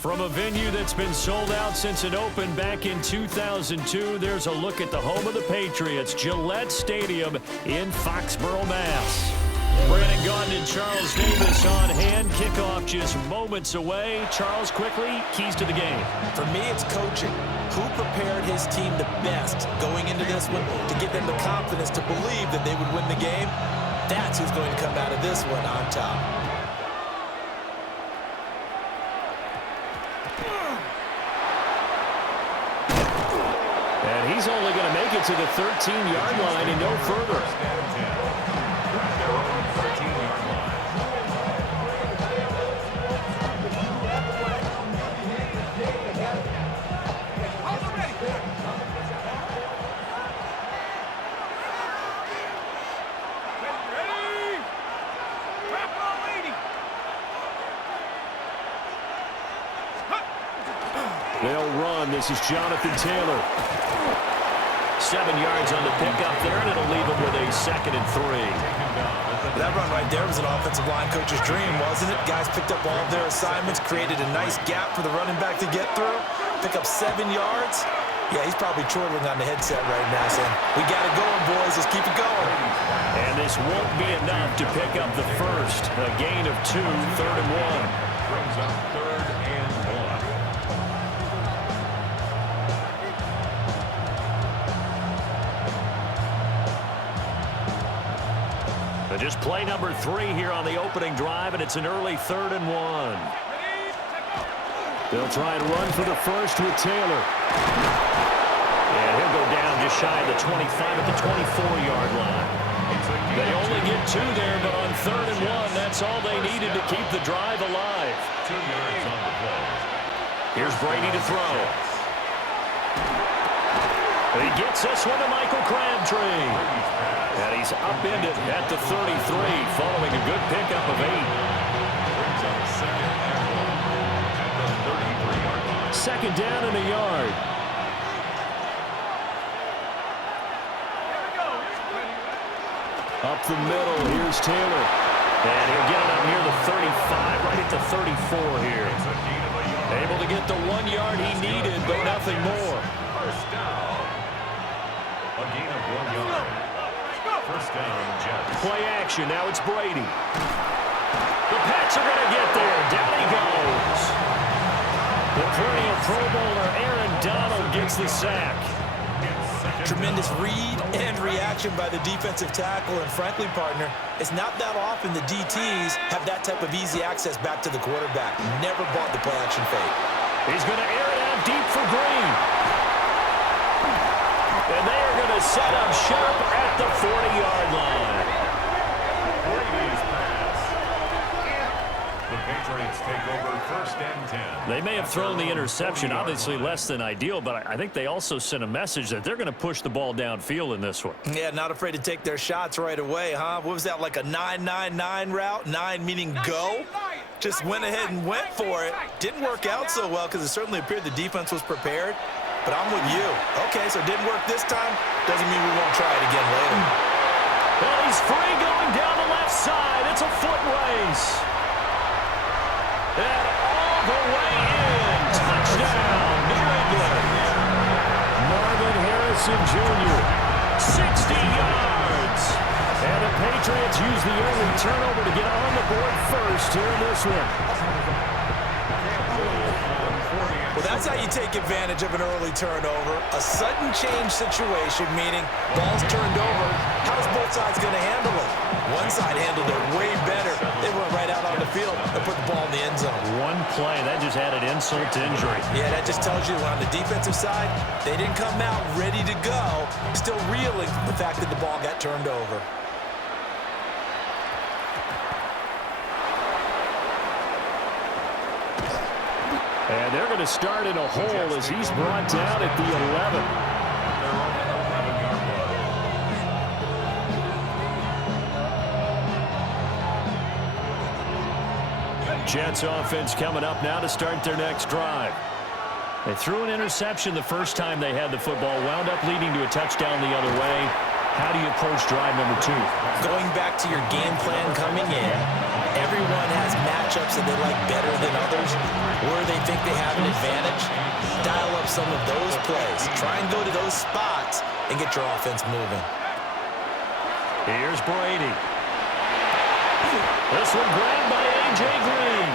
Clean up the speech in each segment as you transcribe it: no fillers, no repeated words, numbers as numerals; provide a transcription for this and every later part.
From a venue that's been sold out since it opened back in 2002, there's a look at the home of the Patriots, Gillette Stadium in Foxborough, Mass. Brandon Gaudin and Charles Davis on hand. Kickoff just moments away. Charles, quickly, keys to the game. For me, it's coaching. Who prepared his team the best going into this one to give them the confidence to believe that they would win the game? That's who's going to come out of this one on top. And he's only going to make it to the 13-yard line and no further. They'll run. This is Jonathan Taylor. 7 yards on the pickup there, and it'll leave him with a 2nd and 3. That run right there was an offensive line coach's dream, wasn't it? Guys picked up all of their assignments, created a nice gap for the running back to get through, pick up 7 yards. Yeah, he's probably chortling on the headset right now saying, we got it going, boys. Let's keep it going. And this won't be enough to pick up the first. A gain of 2, 3rd and 1. Brings up 3rd and 1. Just play number 3 here on the opening drive, and it's an early 3rd and 1. They'll try and run for the first with Taylor. And he'll go down just shy of the 25 at the 24-yard line. They only get 2 there, but on 3rd and 1, that's all they needed to keep the drive alive. 2 yards on the play. Here's Brady to throw. He gets this one to Michael Crabtree. And he's upended at the 33, following a good pickup of 8. Brings up 2nd and 1 at the 33-yard line. 2nd down and a yard. Up the middle, here's Taylor. And he'll get it up near the 35, right at the 34 here. Able to get the 1 yard he needed, but nothing more. First down. A gain of 1 yard. First down, Jets. Play action, now it's Brady. The Pats are going to get there. Down he goes. The perennial Pro Bowler Aaron Donald gets the sack. Tremendous read and reaction by the defensive tackle. And frankly, partner, it's not that often the DTs have that type of easy access back to the quarterback. Never bought the play action fake. He's going to air it out deep for Green. And they are going to set up shop at the 40-yard line. Brady's pass. The Patriots take over 1st and 10. They may have thrown the interception, obviously less than ideal, but I think they also sent a message that they're going to push the ball downfield in this one. Yeah, not afraid to take their shots right away, huh? What was that, like a 9-9-9 route? 9 meaning go? Just went ahead and went for it. Didn't work out so well because it certainly appeared the defense was prepared. But I'm with you. Okay, so it didn't work this time. Doesn't mean we won't try it again later. Well, he's free going down the left side. It's a foot race. And all the way in. Touchdown, New England. Marvin Harrison Jr., 60 yards. And the Patriots use the early turnover to get on the board first here in this one. Well, that's how you take advantage of an early turnover. A sudden change situation, meaning ball's turned over. How's both sides going to handle it? One side handled it way better. They went right out on the field and put the ball in the end zone. One play, that just added insult to injury. Yeah, that just tells you on the defensive side, they didn't come out ready to go, still reeling from the fact that the ball got turned over. And they're going to start in a hole as he's brought down at the 11. Jets offense coming up now to start their next drive. They threw an interception the first time they had the football, wound up leading to a touchdown the other way. How do you approach drive number 2? Going back to your game plan coming in, everyone has matchups that they like better than others, where they think they have an advantage. Dial up some of those plays. Try and go to those spots and get your offense moving. Here's Brady. This one grabbed by A.J. Green.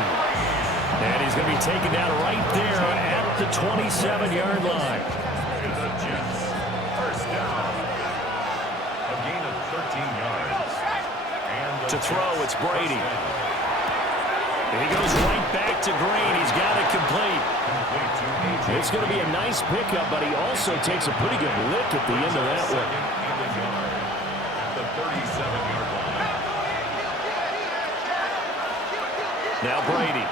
And he's going to be taken down right there at the 27-yard line. The Jets. First down. A gain of 13 yards. And To throw, it's Brady. And he goes right back to Green. He's got it complete. It's going to be a nice pickup, but he also takes a pretty good lick at the end of that one. At the 37-yard line. Now Brady.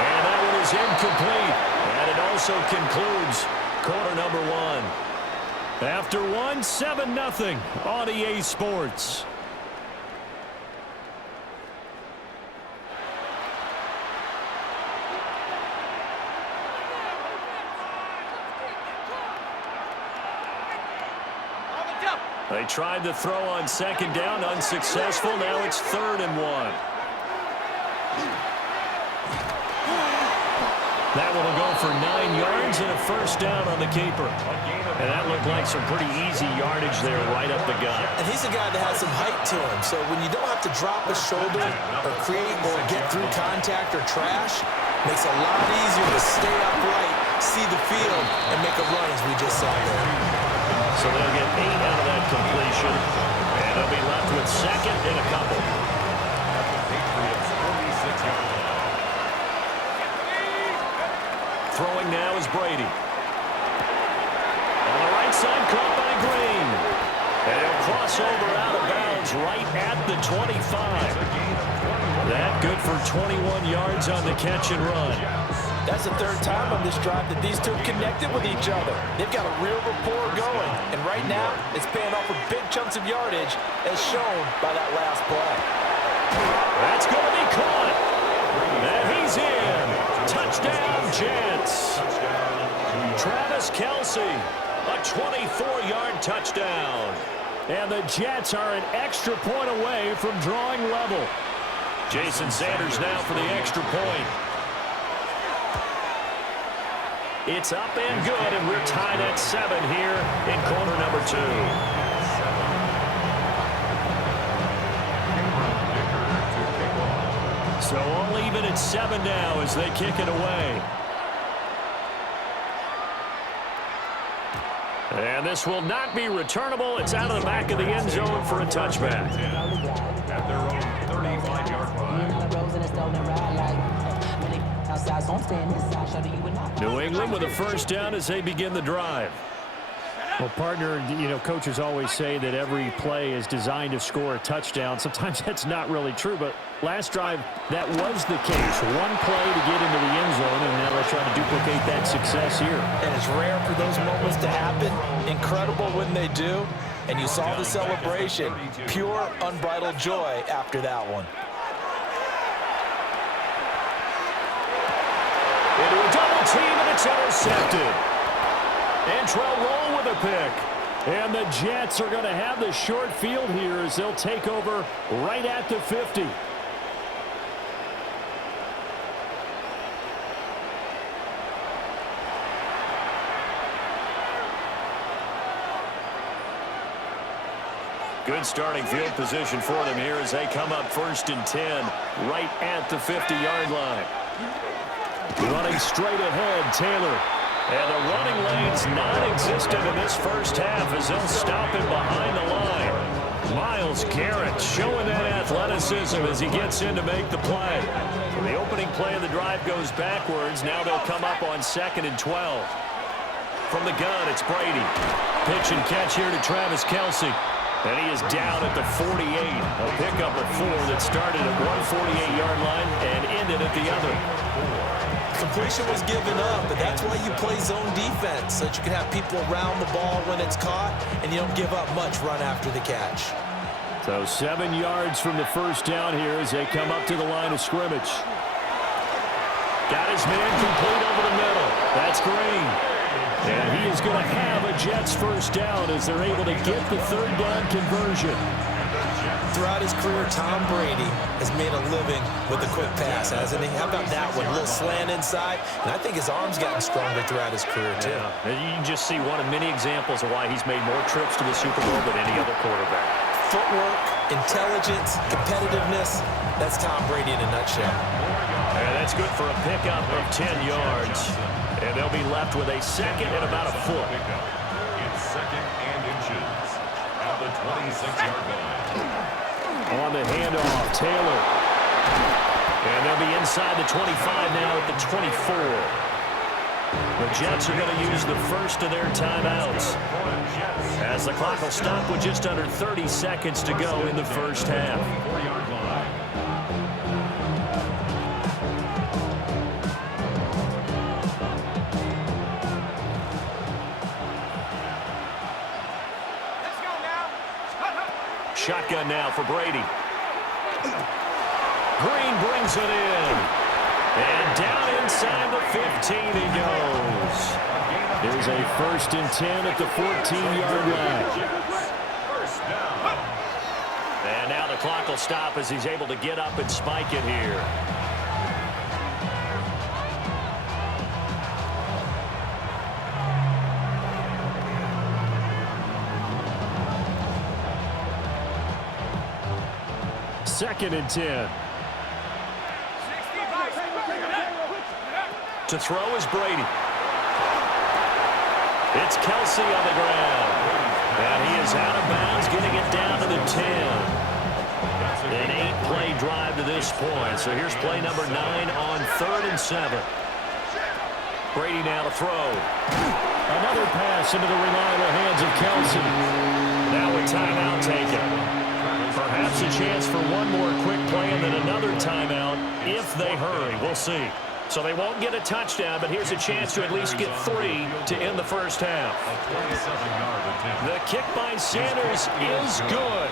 And that one is incomplete. And it also concludes quarter number 1. After 1, 7-0 on EA Sports. They tried to throw on second down, unsuccessful. Now it's 3rd and 1. That one will go for 9 yards and a first down on the keeper. And that looked like some pretty easy yardage there right up the gut. And he's a guy that has some height to him, so when you don't have to drop a shoulder or create or get through contact or trash, makes it a lot easier to stay upright, see the field, and make a run as we just saw there. So they'll get 8 out of that completion, and they'll be left with 2nd and a couple. Throwing now is Brady. On the right side, caught by Green. And he'll cross over out of bounds right at the 25. That good for 21 yards on the catch and run. That's the 3rd time on this drive that these two connected with each other. They've got a real rapport going. And right now, it's paying off with big chunks of yardage, as shown by that last play. That's going to be caught. And he's in. Touchdown, Jets. Travis Kelce, a 24-yard touchdown. And the Jets are an extra point away from drawing level. Jason Sanders now for the extra point. It's up and good, and we're tied at 7 here in quarter number 2. So all even at 7 now as they kick it away. And this will not be returnable. It's out of the back of the end zone for a touchback. At their own 35-yard line. New England with a first down as they begin the drive. Well, partner, you know, coaches always say that every play is designed to score a touchdown. Sometimes that's not really true, but last drive, that was the case. One play to get into the end zone, and now they'll try to duplicate that success here. And it's rare for those moments to happen. Incredible when they do. And you saw the celebration. Pure, unbridled joy after that one. Into a double team, and it's intercepted. Antrell Roll with a pick. And the Jets are going to have the short field here as they'll take over right at the 50. Good starting field position for them here as they come up 1st and 10 right at the 50-yard line. Running straight ahead, Taylor. And the running lane's non-existent in this first half as they'll stop him behind the line. Myles Garrett showing that athleticism as he gets in to make the play. So the opening play of the drive goes backwards. Now they'll come up on 2nd and 12. From the gun, it's Brady. Pitch and catch here to Travis Kelce. And he is down at the 48. A pickup of 4 that started at one 48-yard line and ended at the other. Completion was given up, but that's why you play zone defense, so that you can have people around the ball when it's caught, and you don't give up much run after the catch. So 7 yards from the first down here as they come up to the line of scrimmage. Got his man complete over the middle. That's Green. And he is going to have a Jets first down as they're able to get the third down conversion. Throughout his career, Tom Brady has made a living with the quick pass, hasn't he? How about that one? A little slant inside, and I think his arm's gotten stronger throughout his career, too. Yeah. You can just see one of many examples of why he's made more trips to the Super Bowl than any other quarterback. Footwork, intelligence, competitiveness, that's Tom Brady in a nutshell. And that's good for a pickup of 10 yards. And they'll be left with a second and about a foot. It's second and inches at the 26-yard line. On the handoff, Taylor. And they'll be inside the 25 now at the 24. The Jets are going to use the first of their timeouts, as the clock will stop with just under 30 seconds to go in the first half. Shotgun now for Brady. Green brings it in. And down inside the 15 he goes. There's a 1st and 10 at the 14-yard line. And now the clock will stop as he's able to get up and spike it here. Second and 10. To throw is Brady. It's Kelsey on the ground. And he is out of bounds, getting it down to the 10. An 8-play drive to this point. So here's play number 9 on 3rd and 7. Brady now to throw. Another pass into the reliable hands of Kelsey. Now a timeout taken. Perhaps a chance for one more quick play and then another timeout if they hurry. We'll see. So they won't get a touchdown, but here's a chance to at least get 3 to end the first half. The kick by Sanders is good.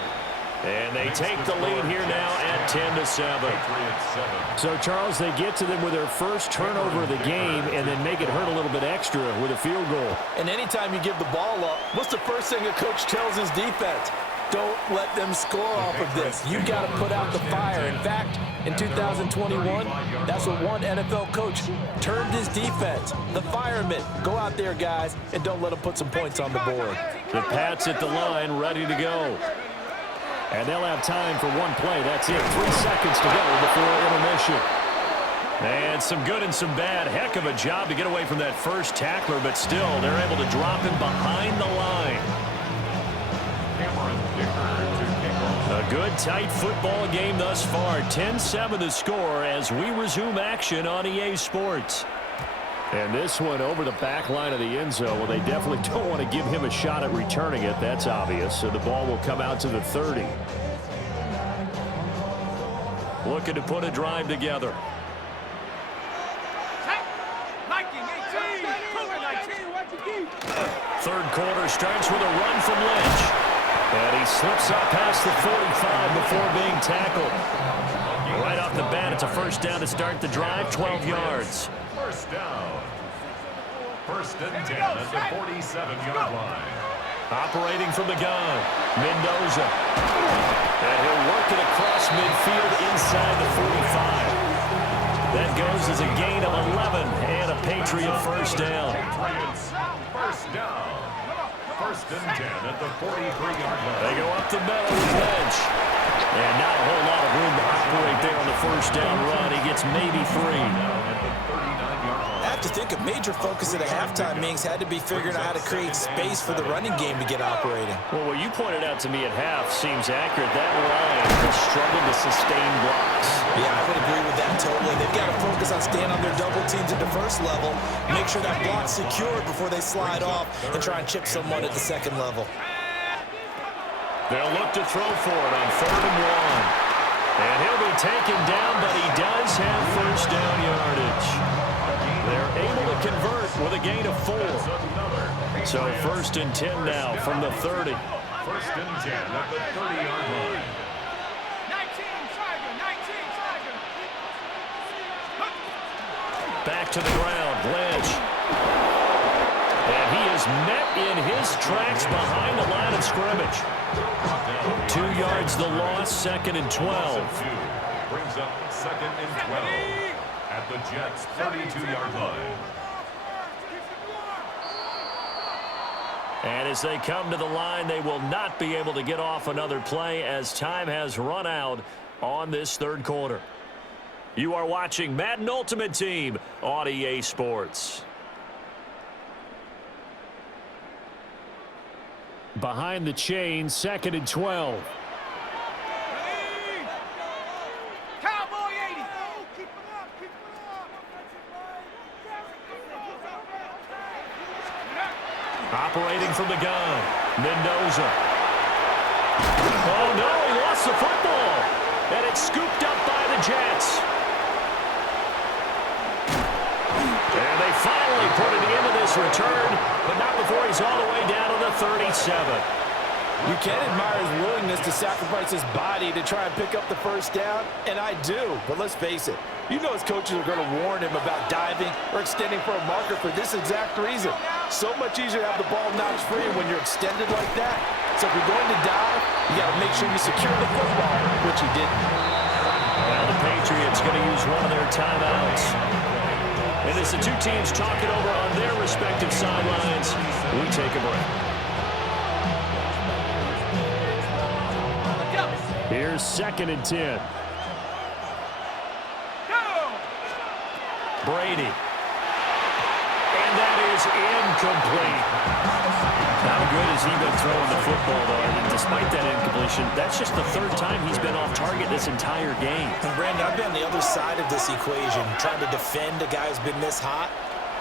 And they take the lead here now at 10-7. So, Charles, they get to them with their first turnover of the game and then make it hurt a little bit extra with a field goal. And anytime you give the ball up, what's the first thing a coach tells his defense? Don't let them score off of this. You got to put out the fire. In fact, in 2021, that's what one NFL coach termed his defense. The firemen. Go out there, guys, and don't let them put some points on the board. The Pats at the line, ready to go. And they'll have time for one play. That's it. 3 seconds to go before intermission. And some good and some bad. Heck of a job to get away from that first tackler, but still, they're able to drop him behind the line. A good, tight football game thus far. 10-7 the score as we resume action on EA Sports. And this one over the back line of the end zone. Well, they definitely don't want to give him a shot at returning it. That's obvious. So the ball will come out to the 30. Looking to put a drive together. Third quarter starts with a run from Lynch. And he slips up past the 45 before being tackled. Right off the bat, it's a first down to start the drive, 12 yards. First down. 1st and 10 at the 47-yard line. Operating from the gun, Mendoza. And he'll work it across midfield inside the 45. That goes as a gain of 11 and a Patriot first down. Patriots, first down. 1st and 10 at the 43-yard line. They go up the middle with Lynch. And not a whole lot of room to operate there on the first down run. He gets maybe 3. I have to think a major focus of the halftime meetings had to be figuring out how to create space for the running game to get operating. Well, what you pointed out to me at half seems accurate. That line has struggled to sustain blocks. Yeah, I would agree with that totally. They've got to focus on staying on their double teams at the first level, make sure that block's secured before they slide off and try and chip someone at the second level. They'll look to throw for it on 3rd and 1. And he'll be taken down, but he does have first down yardage. They're able to convert with a gain of 4. So 1st and 10 now from the 30. 1st and 10 at the 30-yard line. Back to the ground, Lynch. is met in his tracks behind the line of scrimmage. 2 yards the loss, 2nd and 12. Brings up 2nd and 12 at the Jets' 32-yard line. And as they come to the line, they will not be able to get off another play as time has run out on this 3rd quarter. You are watching Madden Ultimate Team on EA Sports. Behind the chain, 2nd and 12. Operating from the gun, Mendoza. Oh, no, he lost the football. And it's scooped up by the Jets. And they finally put it into this return, but not before he's all the way down to the 37. You can admire his willingness to sacrifice his body to try and pick up the first down, and I do, but let's face it. You know his coaches are going to warn him about diving or extending for a marker for this exact reason. So much easier to have the ball knocked free when you're extended like that. So if you're going to dive, you got to make sure you secure the football, which he didn't. Well, the Patriots going to use one of their timeouts. And as the two teams talk it over on their respective sidelines, we take a break. Here's 2nd and 10. Brady. And that is incomplete. How good has he been throwing the football, though? And despite that incompletion, that's just the 3rd time he's been off target this entire game. And Brandon, I've been on the other side of this equation, trying to defend a guy who's been this hot,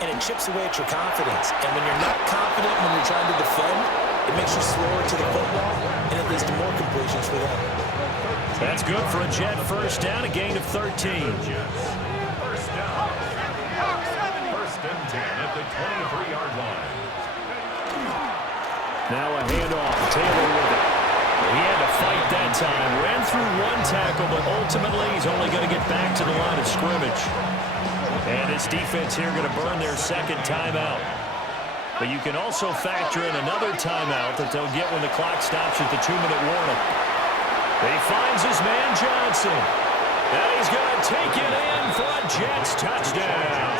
and it chips away at your confidence. And when you're not confident when you're trying to defend, it makes you slower to the football, and it leads to more completions for them. That's good for a Jet first down, a gain of 13. First down. 1st and 10 at the 23-yard line. Now a handoff. Taylor with it. He had to fight that time. Ran through one tackle, but ultimately he's only going to get back to the line of scrimmage. And this defense here going to burn their 2nd timeout. But you can also factor in another timeout that they'll get when the clock stops at the 2-minute warning. He finds his man Johnson. And he's going to take it in for a Jets touchdown.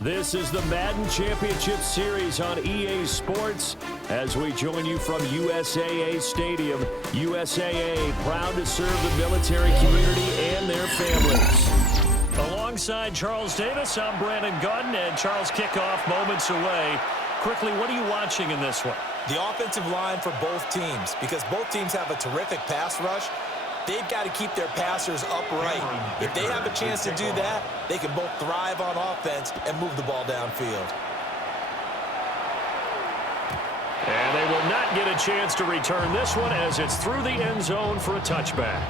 This is the Madden Championship Series on EA Sports as we join you from USAA Stadium. USAA, proud to serve the military community and their families. Alongside Charles Davis, I'm Brandon Gaudin, and Charles, kickoff moments away. Quickly, what are you watching in this one? The offensive line for both teams, because both teams have a terrific pass rush. they've got to keep their passers upright. If they have a chance to do that, they can both thrive on offense and move the ball downfield. And they will not get a chance to return this one as it's through the end zone for a touchback.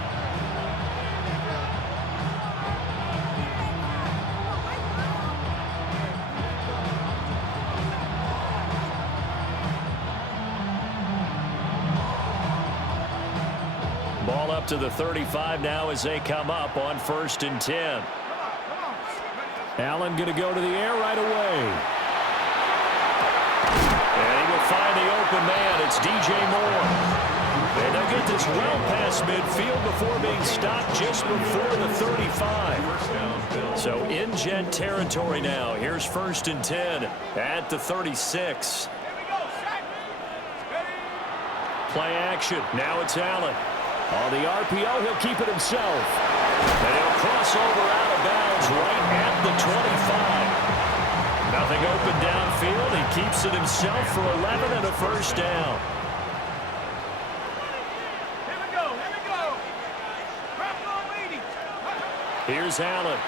Ball up to the 35 now as they come up on 1st and 10. Allen going to go to the air right away. And he will find the open man. It's DJ Moore. And they'll get this well past midfield before being stopped just before the 35. So in Jet territory now. Here's 1st and 10 at the 36. Play action. Now it's Allen. On the RPO, he'll keep it himself. And he'll cross over out of bounds right at the 25. Nothing open downfield. He keeps it himself for 11 and a first down. Here we go. Here's Allen.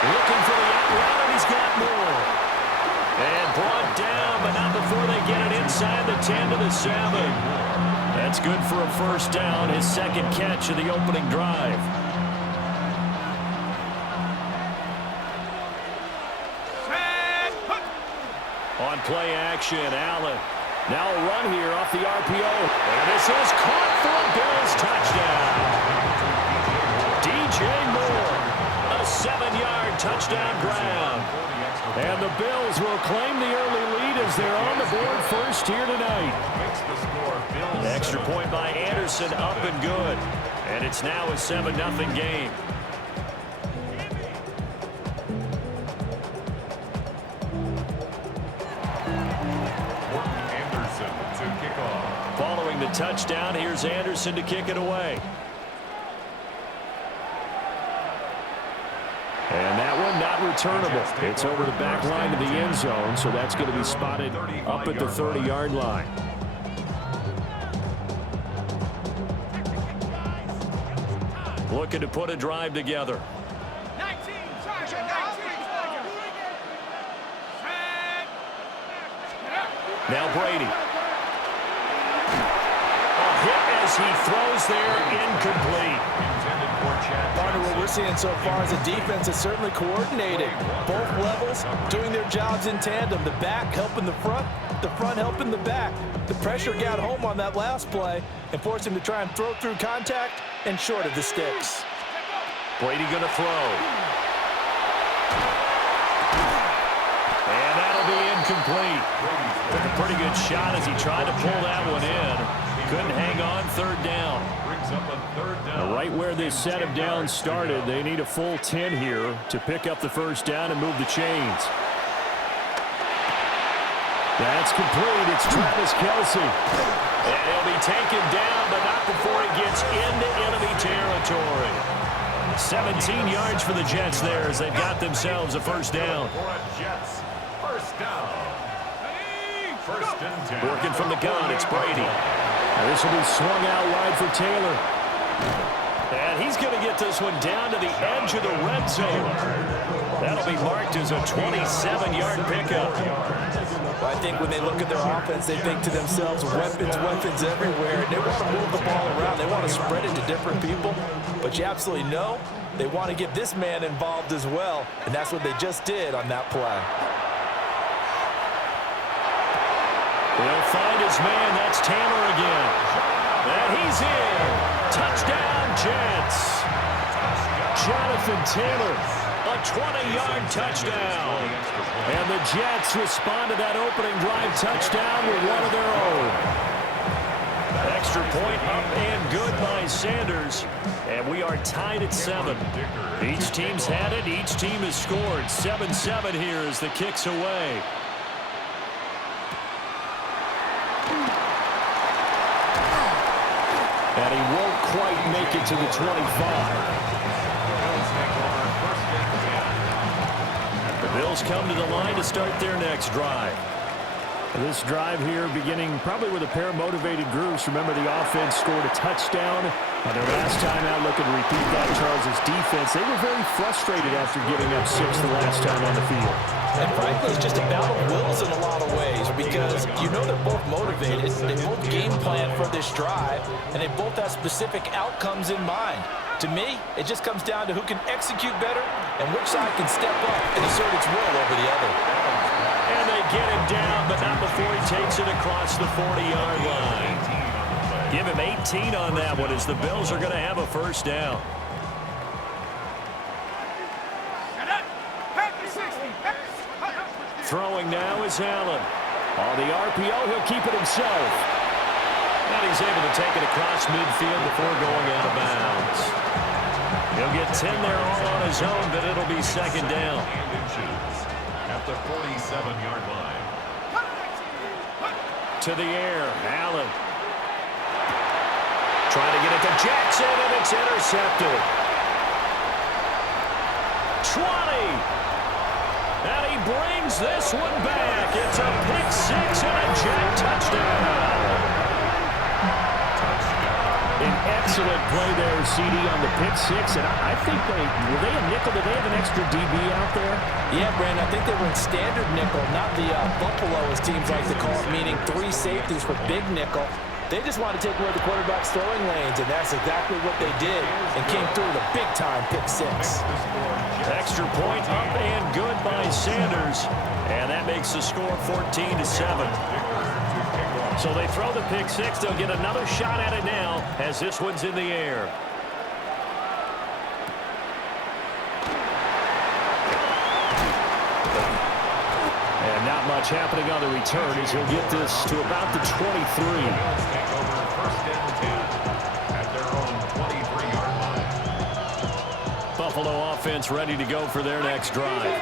Looking for the out route, and he's got more. And brought down, but not before they get it inside the 10 to the 7. That's good for a first down, his second catch of the opening drive. On play action, Allen. Now a run here off the RPO. And this is caught for a Bills touchdown. DJ Moore, a 7-yard touchdown grab. And the Bills will claim the early lead as they're on the board first here tonight. Extra point by Anderson, up and good. And it's now a 7-0 game. Following the touchdown, here's Anderson to kick it away. And that one not returnable. It's over the back line of the end zone, so that's going to be spotted up at the 30-yard line. Looking to put a drive together. Now Brady. A hit as he throws there, incomplete. Partner, what we're seeing so far is a defense that's certainly coordinated. Both levels doing their jobs in tandem. The back helping the front helping the back. The pressure got home on that last play and forced him to try and throw through contact and short of the sticks. Brady going to throw. And that'll be incomplete. Took a pretty good shot as he tried to pull that one in. Couldn't hang on, 3rd down. Right where this set of downs started, they need a full 10 here to pick up the first down and move the chains. That's complete. It's Travis Kelce. And he'll be taken down, but not before he gets into enemy territory. 17 yards for the Jets there as they've got themselves a first down. Working from the gun, it's Brady. Now this will be swung out wide for Taylor. And he's going to get this one down to the edge of the red zone. That'll be marked as a 27-yard pickup. I think when they look at their offense, they think to themselves, weapons everywhere. And they want to move the ball around. They want to spread it to different people. But you absolutely know they want to get this man involved as well. And that's what they just did on that play. He'll find his man. That's Taylor again. And he's in. Touchdown, Jets. Jonathan Taylor, a 20-yard touchdown. And the Jets respond to that opening drive touchdown with one of their own. Extra point up and good by Sanders. And we are tied at 7. Each team's had it. Each team has scored. 7-7 here as the kick's away. And he won't quite make it to the 25. The Bills come to the line to start their next drive. This drive here beginning probably with a pair of motivated groups. Remember, the offense scored a touchdown. Their last time out, looking to repeat that, Charles' defense. They were very frustrated after giving up 6 the last time on the field. And frankly, it's just a battle of wills in a lot of ways because you know they're both motivated. They both game plan for this drive, and they both have specific outcomes in mind. To me, it just comes down to who can execute better and which side can step up and assert its will over the other. And they get him down, but not before he takes it across the 40-yard line. Give him 18 on that one as the Bills are going to have a first down. Throwing now is Allen. On the RPO, he'll keep it himself. And he's able to take it across midfield before going out of bounds. He'll get 10 there all on his own, but it'll be second down. At the 47-yard line. To the air, Allen. Trying to get it to Jackson, and it's intercepted. 20. And he brings this one back. It's a pick six and a Jack touchdown. An excellent play there, CD, on the pick six. And I think were they a nickel? Did they have an extra DB out there? Yeah, Brandon, I think they were in standard nickel, not the Buffalo, as teams like to call it, meaning 3 safeties for big nickel. They just wanted to take away the quarterback's throwing lanes, and that's exactly what they did, and came through with a big-time pick six. Extra point up and good by Sanders, and that makes the score 14-7. So they throw the pick six. They'll get another shot at it now as this one's in the air. And not much happening on the return as he'll get this to about the 23. Buffalo offense ready to go for their next drive.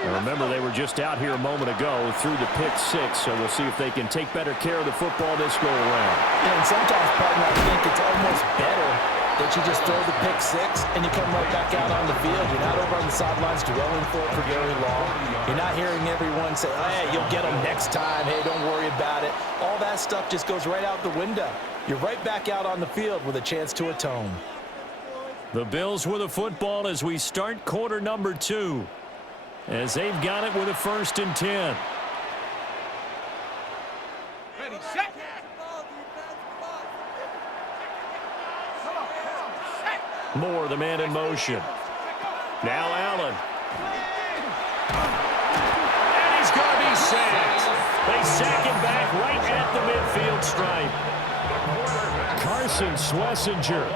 And remember, they were just out here a moment ago through the pick six, so we'll see if they can take better care of the football this go-around. Yeah, and sometimes, partner, I think it's almost better that you just throw the pick six and you come right back out on the field. You're not over on the sidelines dwelling for it for very long. You're not hearing everyone say, hey, you'll get them next time. Hey, don't worry about it. All that stuff just goes right out the window. You're right back out on the field with a chance to atone. The Bills with a football as we start quarter number 2. As they've got it with a 1st and 10. Ready, set. Moore, the man in motion. Now Allen. And he's going to be sacked. They sack him back right at the midfield stripe. Carson Schlesinger.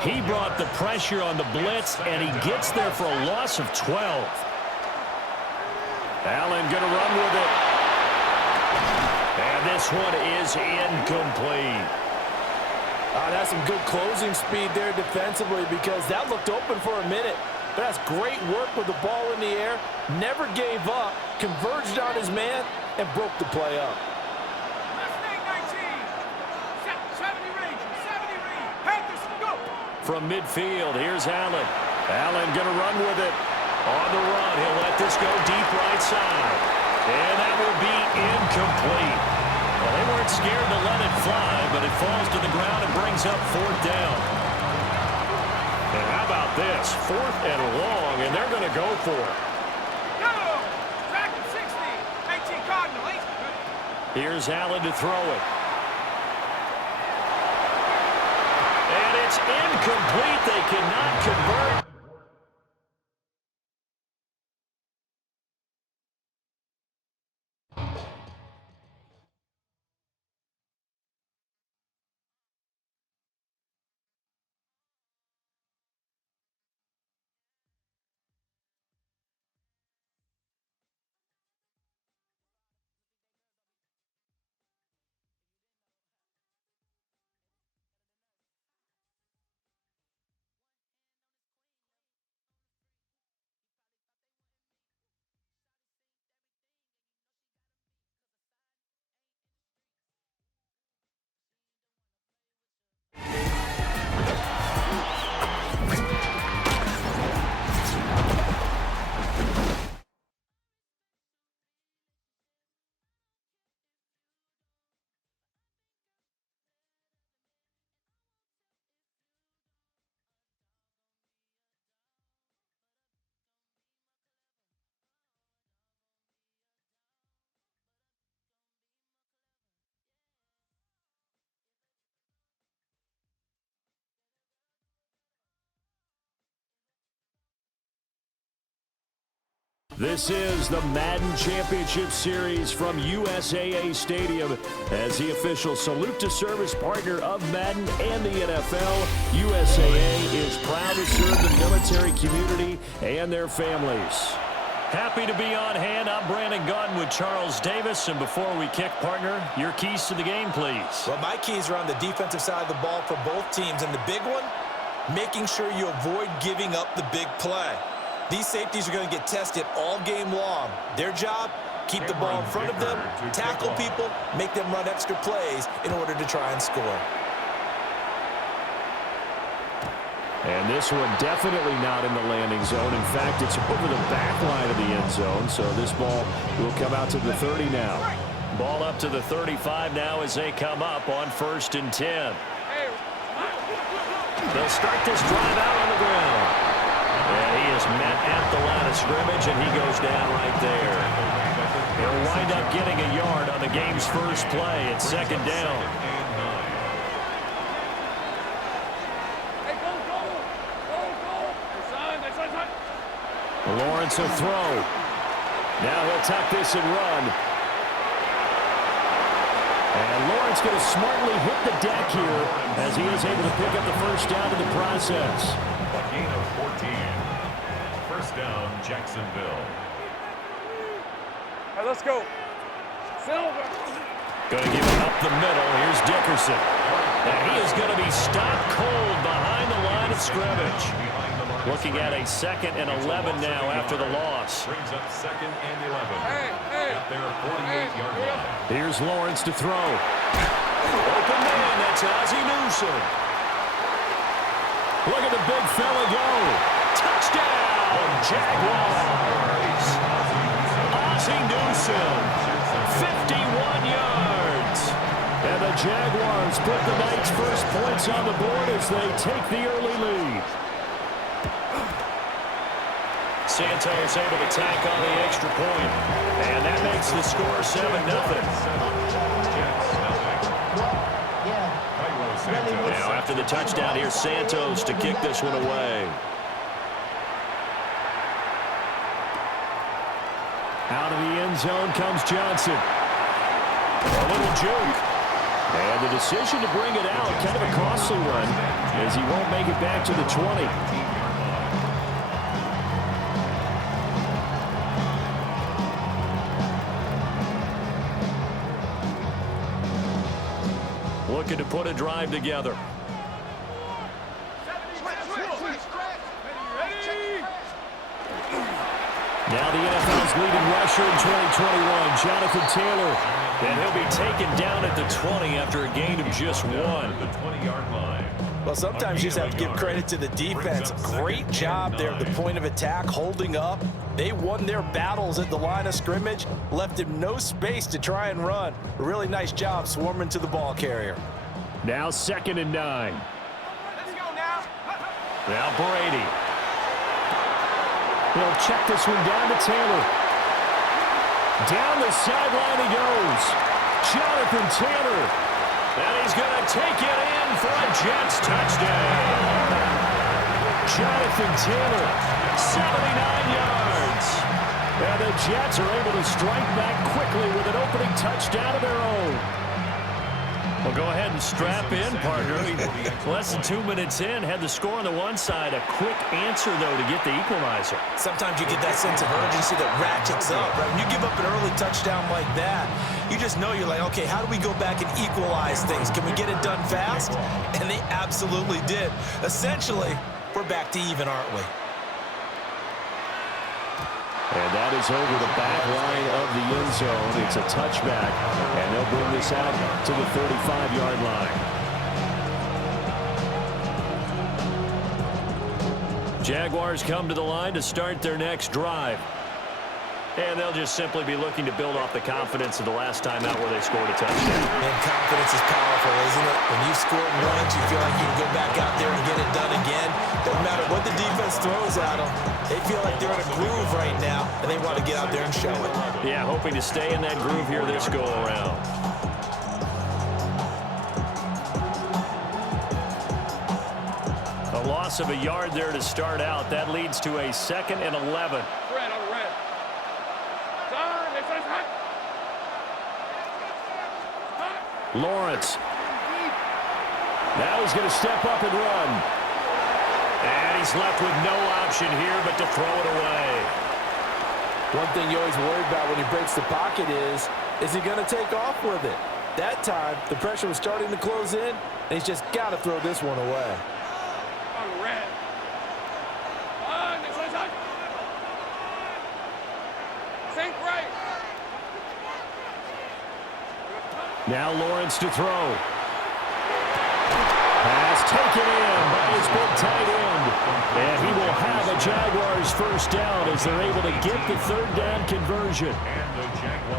He brought the pressure on the blitz, and he gets there for a loss of 12. Allen going to run with it. And this one is incomplete. That's some good closing speed there defensively because that looked open for a minute. But that's great work with the ball in the air. Never gave up, converged on his man, and broke the play up. From midfield, here's Allen. Allen going to run with it. On the run, he'll let this go deep right side. And that will be incomplete. Well, they weren't scared to let it fly, but it falls to the ground and brings up 4th down. And how about this? 4th and long, and they're going to go for it. Go! Track at 60. 18 Cardinal. Here's Allen to throw it. And it's incomplete. They cannot convert. This is the Madden Championship Series from USAA Stadium as the official salute to service partner of Madden and the NFL. USAA is proud to serve the military community and their families. Happy to be on hand. I'm Brandon Gaudin with Charles Davis. And before we kick, partner, your keys to the game, please. Well, my keys are on the defensive side of the ball for both teams. And the big one, making sure you avoid giving up the big play. These safeties are going to get tested all game long. Their job, keep the ball in front of them, tackle people, make them run extra plays in order to try and score. And this one definitely not in the landing zone. In fact, it's over the back line of the end zone. So this ball will come out to the 30 now. Ball up to the 35 now as they come up on 1st and 10. They'll start this drive out on the ground. And he is met at the line of scrimmage, and he goes down right there. He'll wind up getting a yard on the game's first play. It's 2nd down. Lawrence will throw. Now he'll tuck this and run. And Lawrence going to smartly hit the deck here as he is able to pick up the first down in the process. A gain of 14. First down, Jacksonville. All right, let's go. Silver. Going to give it up the middle. Here's Dickerson. And he is going to be stopped cold behind the line of scrimmage. Looking at a 2nd and 11 now after the loss. Brings up 2nd and 11. Hey. At their 48-yard line. Here's Lawrence to throw. Open man, that's Ozzie Newsome. Look at the big fella go. Touchdown, Jaguars. Ozzie Newsome, 51 yards. And the Jaguars put the night's first points on the board as they take the early lead. Santos able to tack on the extra point. And that makes the score 7-0. Now after the touchdown, here's Santos to kick this one away. Out of the end zone comes Johnson. A little juke. And the decision to bring it out, kind of a costly one, as he won't make it back to the 20. Looking to put a drive together. Now the NFL's leading rusher in 2021, Jonathan Taylor. And he'll be taken down at the 20 after a gain of just 1. The 20-yard line. Well, sometimes you just have to give credit to the defense. Great job there at the point of attack, holding up. They won their battles at the line of scrimmage, left him no space to try and run. A really nice job swarming to the ball carrier. Now 2nd and 9. Let's go now. Now Brady. He'll check this one down to Taylor. Down the sideline he goes. Jonathan Taylor. And he's going to take it in for a Jets touchdown. Jonathan Taylor, 79 yards. and the Jets are able to strike back quickly with an opening touchdown of their own. Well, go ahead and strap in, partner. Less than 2 minutes in, had the score on the one side. A quick answer, though, to get the equalizer. Sometimes you get that sense of urgency that ratchets up, right? When you give up an early touchdown like that, you just know you're like, okay, how do we go back and equalize things? Can we get it done fast? And they absolutely did. Essentially, we're back to even, aren't we? And that is over the back line of the end zone. It's a touchback, and they'll bring this out to the 35-yard line. Jaguars come to the line to start their next drive. And they'll just simply be looking to build off the confidence of the last time out where they scored a touchdown. And confidence is powerful, isn't it? When you've scored once, you feel like you can go back out there and get it done again. Doesn't matter what the defense throws at them. They feel like they're in a groove right now, and they want to get out there and show it. Yeah, hoping to stay in that groove here this go-around. A loss of a yard there to start out. That leads to a 2nd and 11. Red, on red. Lawrence. Now he's going to step up and run. And he's left with no option here but to throw it away. One thing you always worry about when he breaks the pocket is he going to take off with it? That time, the pressure was starting to close in, and he's just got to throw this one away. Now Lawrence to throw. Pass taken in by his big tight end. And he will have a Jaguars first down as they're able to get the third down conversion.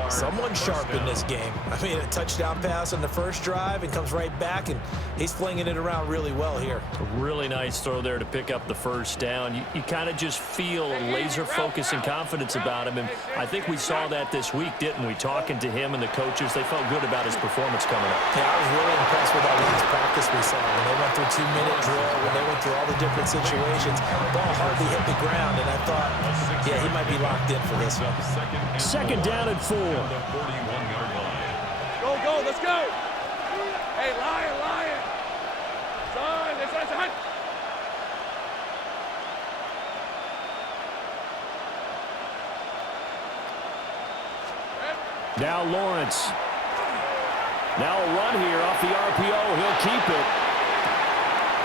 Someone sharp in this game. I mean, a touchdown pass on the first drive and comes right back, and he's flinging it around really well here. A really nice throw there to pick up the first down. You kind of just feel a laser focus and confidence about him, and I think we saw that this week, didn't we? Talking to him and the coaches, they felt good about his performance coming up. Yeah, I was really impressed with that last practice we saw. When they went through 2-minute drill, when they went through all the different situations, ball hardly hit the ground, and I thought, yeah, he might be locked in for this one. Second down and 4. Go, let's go. Hey, Lion. Son. Now Lawrence. Now a run here off the RPO. He'll keep it.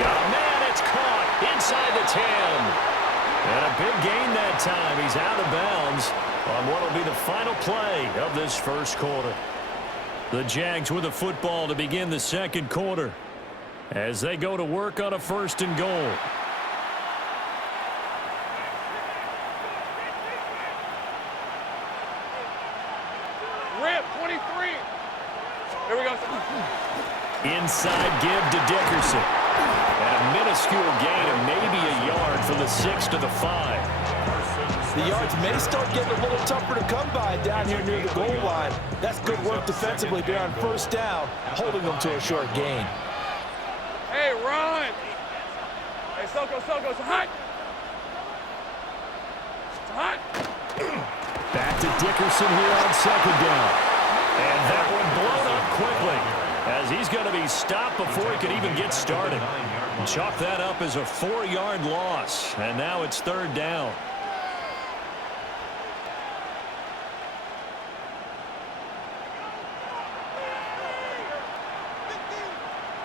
Oh, man, it's caught inside the 10. And a big gain that time. He's out of bounds on what will be the final play of this first quarter. The Jags with a football to begin the second quarter as they go to work on a 1st and goal. Rip, 23. Here we go. Inside give to Dickerson. And a minuscule gain of maybe a yard from the 6 to the 5. The yards may start getting a little tougher to come by down here near the goal line. That's good work defensively there on first down, holding them to a short gain. Hey, run. Hey, Soko, it's hot. It's hot. Back to Dickerson here on second down. And that one blown up quickly as he's going to be stopped before he could even get started. Chalk that up as a 4-yard loss, and now it's third down.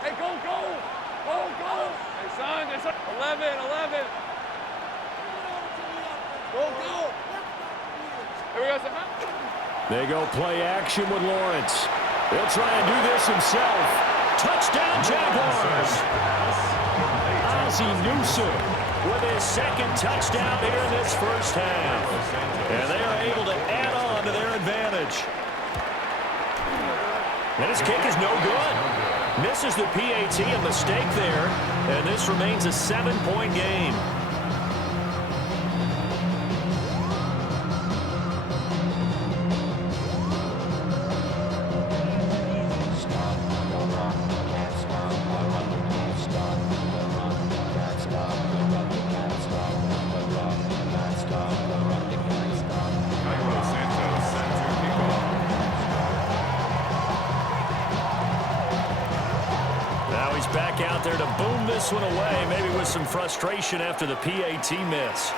Hey, go. Hey, son. 11. Go. Here we go, son. They go play action with Lawrence. He'll try and do this himself. Touchdown, Jaguars! Ozzie Newsome with his second touchdown here in this first half. And they are able to add on to their advantage. And his kick is no good. Misses the PAT, a mistake there. And this remains a 7-point game. Back out there to boom this one away, maybe with some frustration after the PAT miss.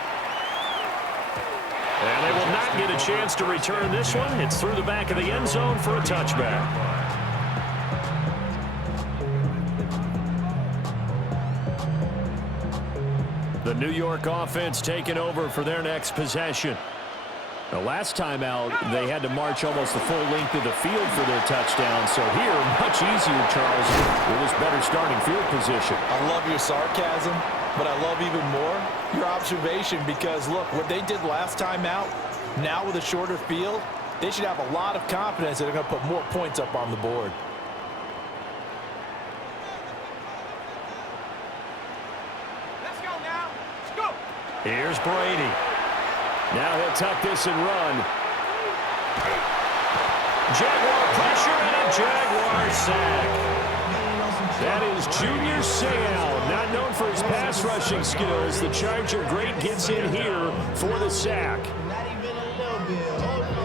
And they will not get a chance to return this one. It's through the back of the end zone for a touchback. The New York offense taking over for their next possession. The last time out, they had to march almost the full length of the field for their touchdown. So here, much easier, Charles, with this better starting field position. I love your sarcasm, but I love even more your observation because, look, what they did last time out, now with a shorter field, they should have a lot of confidence that they're going to put more points up on the board. Let's go now. Let's go. Here's Brady. Now he'll tuck this and run. Jaguar pressure and a Jaguar sack. That is Junior Seau, not known for his pass rushing skills. The Charger great gets in here for the sack. Not even a little bit. Hold on.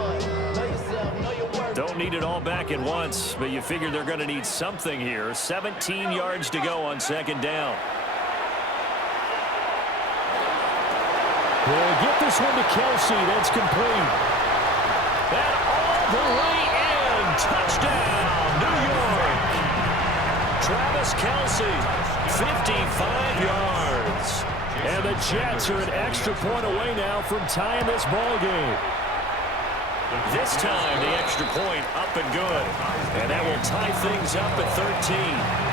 Don't need it all back at once, but you figure they're going to need something here. 17 yards to go on second down. We'll get this one to Kelsey. That's complete. And all the way in. Touchdown, New York. Travis Kelsey, 55 yards. And the Jets are an extra point away now from tying this ball game. This time, the extra point up and good. And that will tie things up at 13.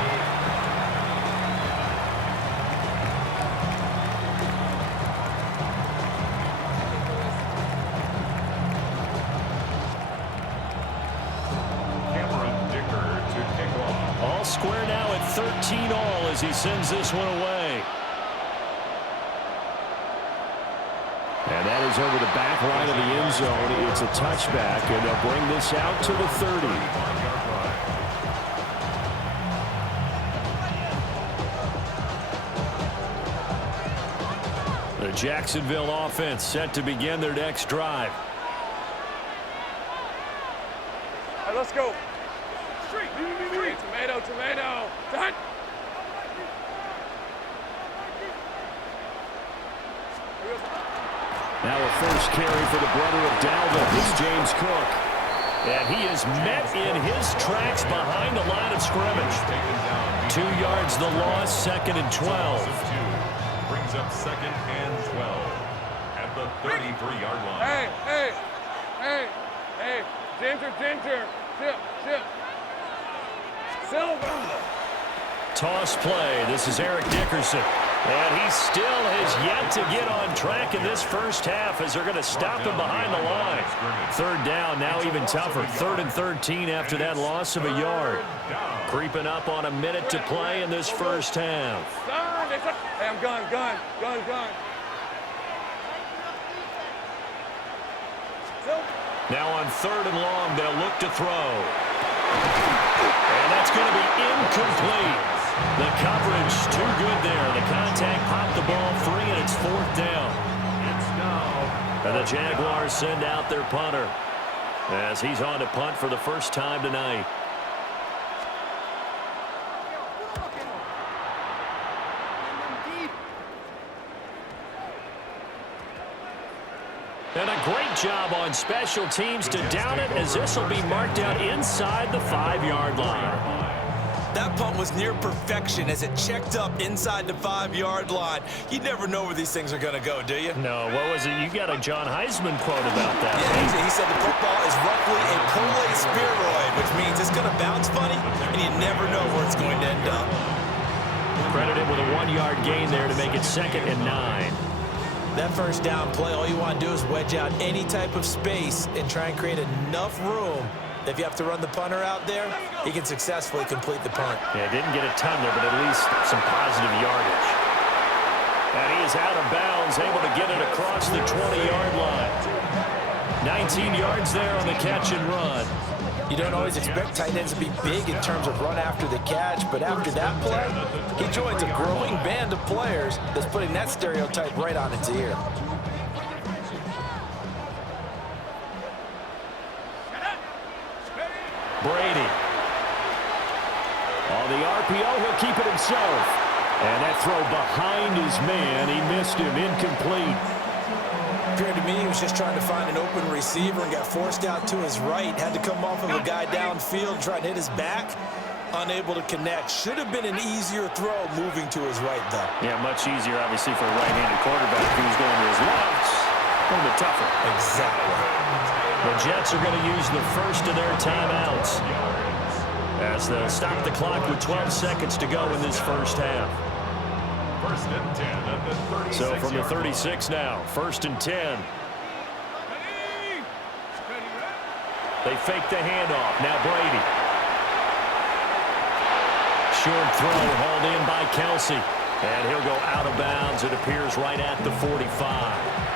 Square now at 13 all as he sends this one away. And that is over the back line of the end zone. It's a touchback, and they'll bring this out to the 30. The Jacksonville offense set to begin their next drive. All right, let's go. Tomato, tomato. Done. Now a first carry for the brother of Dalvin. It's James Cook. And he is met in his tracks behind the line of scrimmage. 2 yards the loss, second and 12. Brings up second and 12 at the 33-yard line. Hey. Ginger. Chip. Silver. Toss play. This is Eric Dickerson. And he still has yet to get on track in this first half as they're going to stop him behind the line. Third down, now even tougher. 3rd and 13 after that loss of a yard. Creeping up on a minute to play in this first half. Hey, I'm gun. Now on 3rd and long, they'll look to throw. And that's going to be incomplete. The coverage too good there. The contact popped the ball free, and it's 4th down. And the Jaguars send out their punter as he's on to punt for the first time tonight. And a great job on special teams to down it as this will be marked out inside the 5-yard line. That punt was near perfection as it checked up inside the 5-yard line. You never know where these things are going to go, do you? No, what was it? You got a John Heisman quote about that. Yeah, he said the football is roughly a prolate spheroid, which means it's going to bounce funny, and you never know where it's going to end up. Credited with a 1-yard gain there to make it 2nd and 9. That first down play, all you want to do is wedge out any type of space and try and create enough room. If you have to run the punter out there, he can successfully complete the punt. Yeah, didn't get a ton there, but at least some positive yardage. And he is out of bounds, able to get it across the 20-yard line. 19 yards there on the catch and run. You don't always expect tight ends to be big in terms of run after the catch, but after that play, he joins a growing band of players that's putting that stereotype right on its ear. Brady. On the RPO, he'll keep it himself. And that throw behind his man, he missed him, incomplete. Appeared to me he was just trying to find an open receiver and got forced out to his right. Had to come off of a guy downfield, trying to hit his back. Unable to connect. Should have been an easier throw moving to his right, though. Yeah, much easier, obviously, for a right-handed quarterback who's going to his left. A little bit tougher. Exactly. The Jets are going to use the first of their timeouts as they'll stop the clock with 12 seconds to go in this first half. 1st and 10 at the 36. So from the 36 now, 1st and 10. They fake the handoff. Now Brady. Short throw hauled in by Kelsey. And he'll go out of bounds, it appears, right at the 45.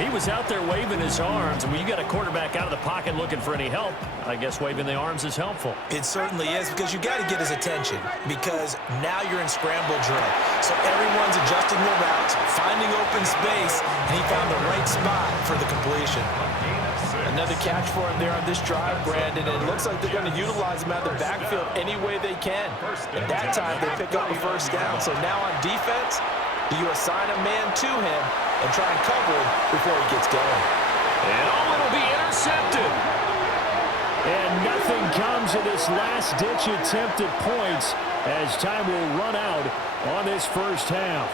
He was out there waving his arms, and when you got a quarterback out of the pocket looking for any help, I guess waving the arms is helpful. It certainly is, because you got to get his attention, because now you're in scramble drill. So everyone's adjusting their routes, finding open space, and he found the right spot for the completion. Another catch for him there on this drive, Brandon, and it looks like they're going to utilize him out of the backfield any way they can. And that time, they pick up a first down. So now on defense, do you assign a man to him and try and cover him before he gets going? And it'll be intercepted. And nothing comes of this last-ditch attempt at points as time will run out on this first half.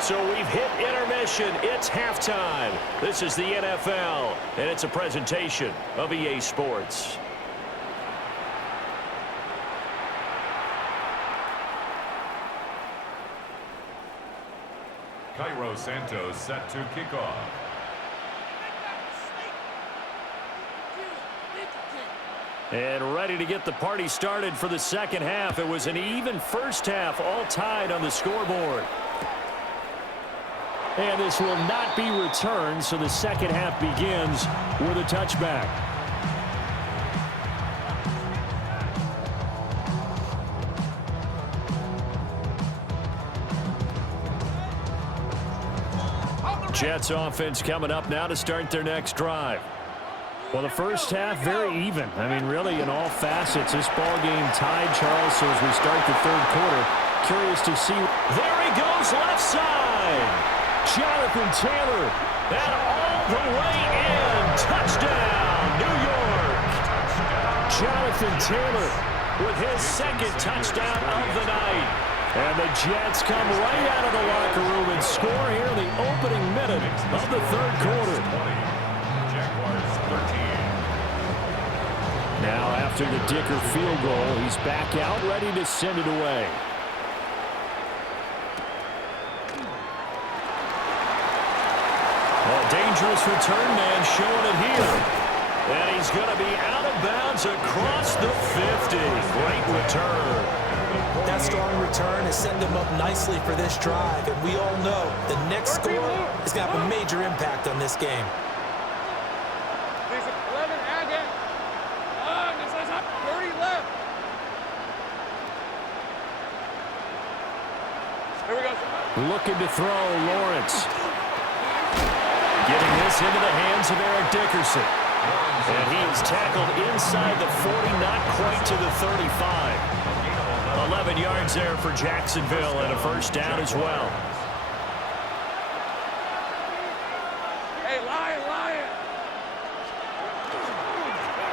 So we've hit intermission. It's halftime. This is the NFL, and it's a presentation of EA Sports. Cairo Santos set to kick off. And ready to get the party started for the second half. It was an even first half, all tied on the scoreboard. And this will not be returned, so the second half begins with a touchback. Jets offense coming up now to start their next drive. Well, the first half, very even. I mean, really, in all facets, this ball game tied, Charles, so as we start the third quarter, curious to see. There he goes, left side. Jonathan Taylor. And all the way in. Touchdown, New York. Jonathan Taylor with his second touchdown of the night. And the Jets come right out of the locker room and score here in the opening minute of the third quarter. Jaguars 13. Now after the Dicker field goal, he's back out, ready to send it away. A dangerous return man showing it here. And he's going to be out of bounds across the 50. Great return. That strong return has set them up nicely for this drive, and we all know the next score is going to have a major impact on this game. Looking to throw, Lawrence. Getting this into the hands of Eric Dickerson. And he is tackled inside the 40, not quite to the 35. 11 yards there for Jacksonville and a first down as well. Hey, Lion.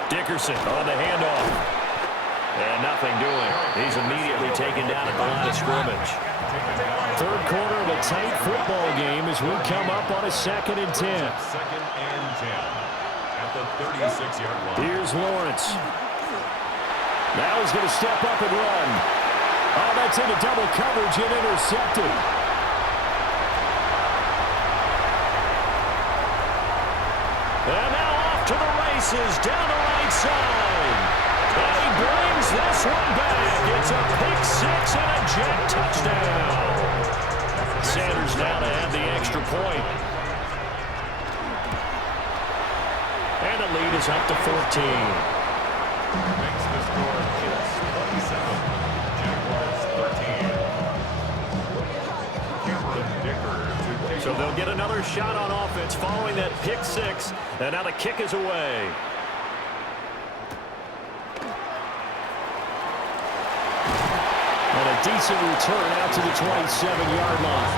Dickerson on the handoff. And nothing doing. He's immediately taken down at the line of scrimmage. Third quarter of a tight football game as we come up on a 2nd and 10. Second and 10 at the 36-yard line. Here's Lawrence. Now he's going to step up and run. Oh, that's into double coverage and intercepted. And now off to the races down the right side. And he brings this one back. It's a pick six and a Jet touchdown. Sanders now to add the extra point. And the lead is up to 14. Makes the score Jets 27. Jaguars 13. Cameron Dicker. So they'll get another shot on offense following that pick six. And now the kick is away. And a decent return out to the 27-yard line.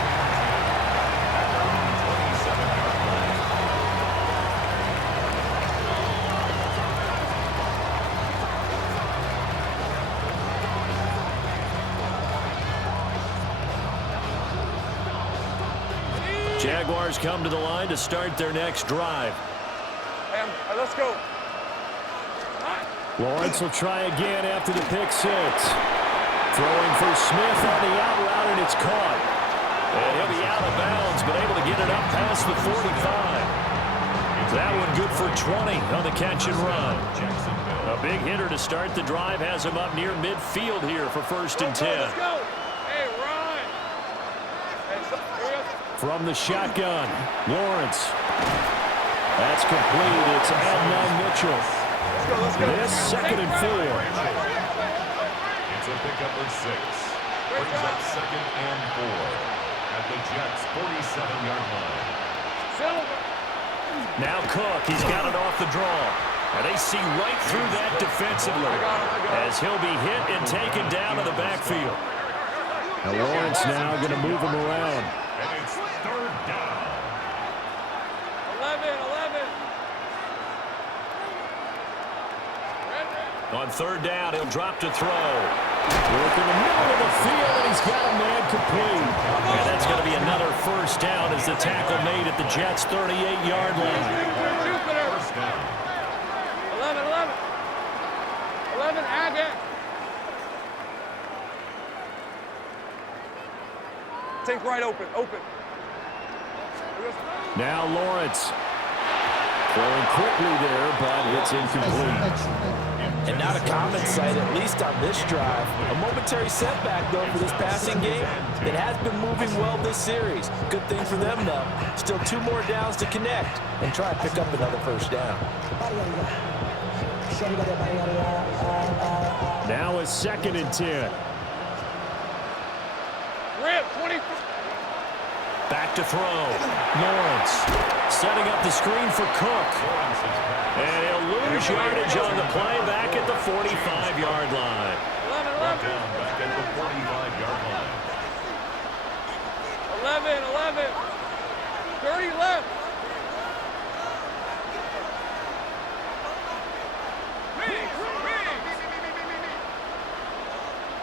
Jaguars come to the line to start their next drive. Hey, let's go. Lawrence will try again after the pick six. Throwing for Smith on the out route, and it's caught. And he'll be out of bounds, but able to get it up past the 45. That one good for 20 on the catch and run. A big hitter to start the drive has him up near midfield here for 1st and 10. Let's go. Hey, Ryan. Hey, here we go. From the shotgun, Lawrence. That's complete. It's Adnan Mitchell. Let's go. This 2nd and 4. It's a pickup of 6. Brings up 2nd and 4 at the Jets' 47-yard line. Silver. Now Cook, he's got it off the draw. And they see right through that defensively as he'll be hit and taken down to the backfield. Now Lawrence now going to move him around. And it's third down. 11. On third down, he'll drop to throw. Work in the middle of the field, and he's got a man complete. And that's going to be another first down as the tackle made at the Jets' 38-yard line. First down. 11, Agate. Take right open. Now Lawrence. Throwing quickly there, but it's incomplete. And not a common sight, at least on this drive. A momentary setback, though, for this passing game that has been moving well this series. Good thing for them, though. Still 2 more downs to connect and try and pick up another first down. Now a 2nd and 10. Rip, 20. Back to throw. Lawrence setting up the screen for Cook. And he'll lose yardage on the play back at the 45-yard line. 11. Back at the 45-yard line. 11. 30 left.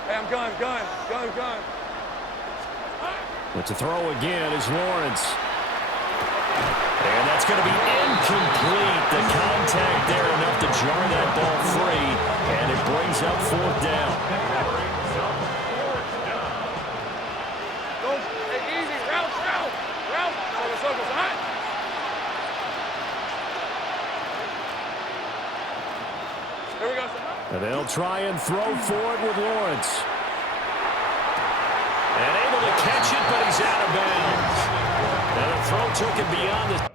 Hey, I'm gun. But to throw again is Lawrence. And that's going to be incomplete. The contact there enough to jar that ball free. And it brings up 4th down. Go, hey, easy. Route. Focus. Hot. Here we go. And they'll try and throw for it with Lawrence. And able to catch it, but he's out of bounds. And the throw took him beyond the...